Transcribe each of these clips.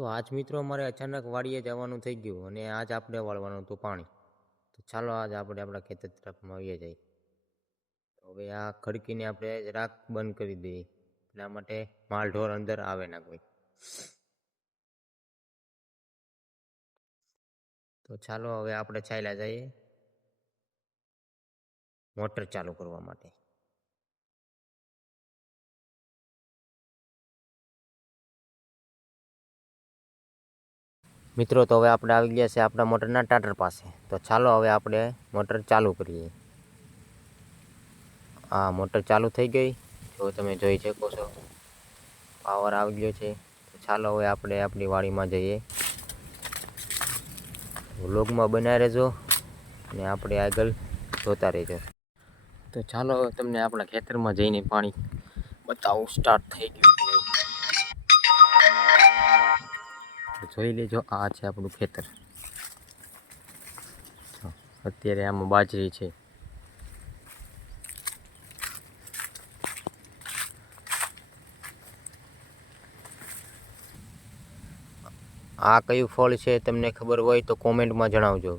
તો આજ મિત્રો અમારે અચાનક વાડીએ જવાનું થઈ ગયું અને આજ આપણે વાળવાનું હતું પાણી. તો ચાલો આજ આપણે આપણા ખેતર તરફમાં આવીએ જઈએ. હવે આ ખડકીને આપણે જરાક બંધ કરી દઈએ, એટલા માટે માલ ઢોર અંદર આવે ના કોઈ. તો ચાલો હવે આપણે ચાલ્યા જઈએ મોટર ચાલુ કરવા માટે. મિત્રો તો હવે આપણે આવી ગયા છે આપણા મોટરના ટાટર પાસે. તો ચાલો હવે આપણે મોટર ચાલુ કરીએ. આ મોટર ચાલુ થઈ ગઈ, જો તમે જોઈ શકો છો પાવર આવી ગયો છે. તો ચાલો હવે આપણે આપણી વાડીમાં જઈએ. વ્લોગમાં બનાવી રહેજો અને આપણે આગળ જોતા રહેજો. તો ચાલો હવે તમને આપણા ખેતરમાં જઈને પાણી બતાવું સ્ટાર્ટ થઈ ગયું. જોઈ લેજો, આ છે આપણું ખેતર. અત્યારે આમાં બાજરી છે. આ કયું ફળ છે તમને ખબર હોય તો કોમેન્ટમાં જણાવજો.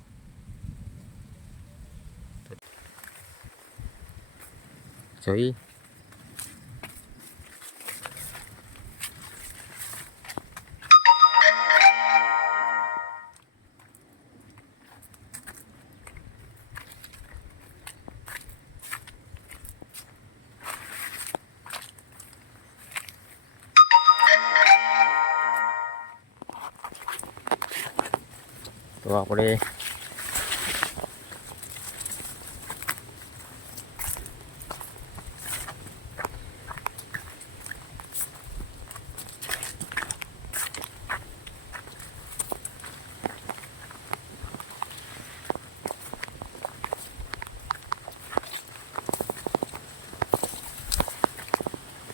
જોઈ તો આપણે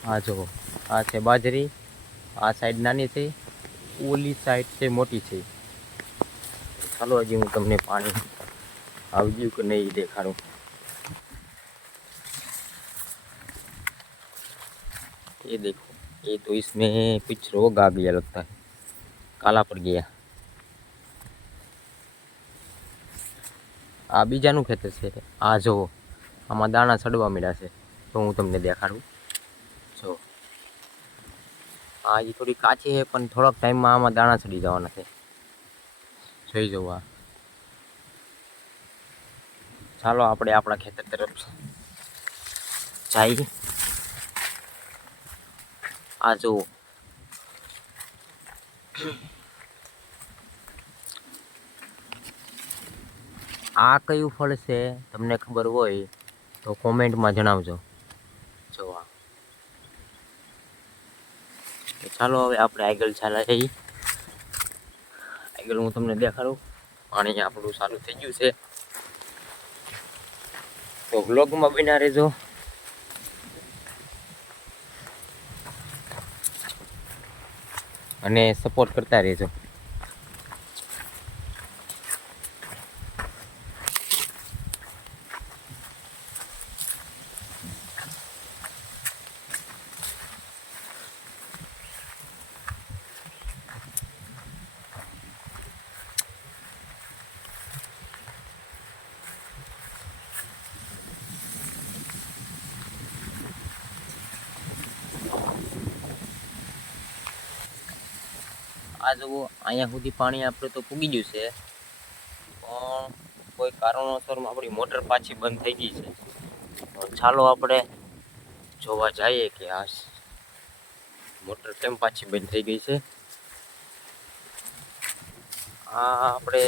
આ જો, આ છે બાજરી. આ સાઈડ નાની છે, ઓલી સાઈડ છે મોટી છે. ચાલો હજી હું તમને પાણી આવી ગયું કે નહીં દેખાડું. ये देखो, ये तो इसमें कुछ रोग आ गया लगता है, काला पड़ गया. આ બીજાનું ખેતર છે. આ જો આમાં દાણા ચડવા મળ્યા છે, તો હું તમને દેખાડું. જો આ થોડી કાચી છે, પણ થોડાક ટાઈમમાં આમાં દાણા ચડી જવાના છે. જોઈ જવું આ. ચાલો આપણે આપણા ખેતર તરફ જઈએ. આ જુઓ, આ કયું ફળ છે તમને ખબર હોય તો કોમેન્ટમાં જણાવજો. જોવા ચાલો હવે આપણે આગળ ચાલ્યા જઈએ. આગળ હું તમને દેખાડું. પાણી આપણું ચાલુ થઈ ગયું છે, તો વ્લોગમાં બન્યા રહેજો. અને સપોર્ટ કરતા રહેજો. આ જુઓ, અહીંયા સુધી પાણી આપણે તો પૂગી ગયું છે, પણ કોઈ કારણોસર આપણી મોટર પાછી બંધ થઈ ગઈ છે. તો ચાલો આપણે જોવા જઈએ કે આ મોટર કેમ પાછી બંધ થઈ ગઈ છે. આ આપણે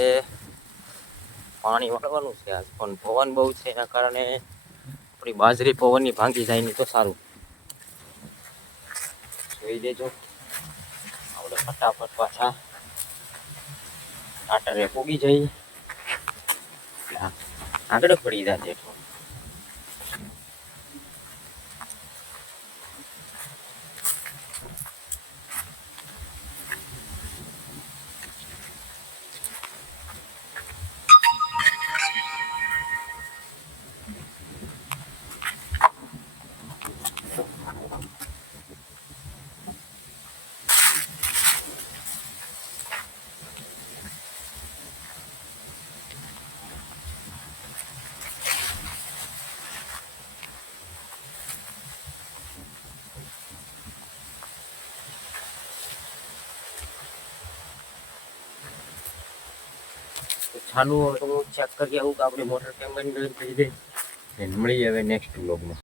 પાણી વાળવાનું છે આજ, પણ પવન બહુ છે, એના કારણે આપણી બાજરી પવનની ભાંગી જાય નહીં તો સારું. જોઈ દેજો. ફટાફટ પાછા ટાટરે પૂગી જઈ, આગળ પડી જાય. તો ચાલુ હવે તો હું ચેક કરી આવું કે આપણી મોટર કેમ બંધ થઈ ગઈ. મળીએ હવે નેક્સ્ટ વ્લોગમાં.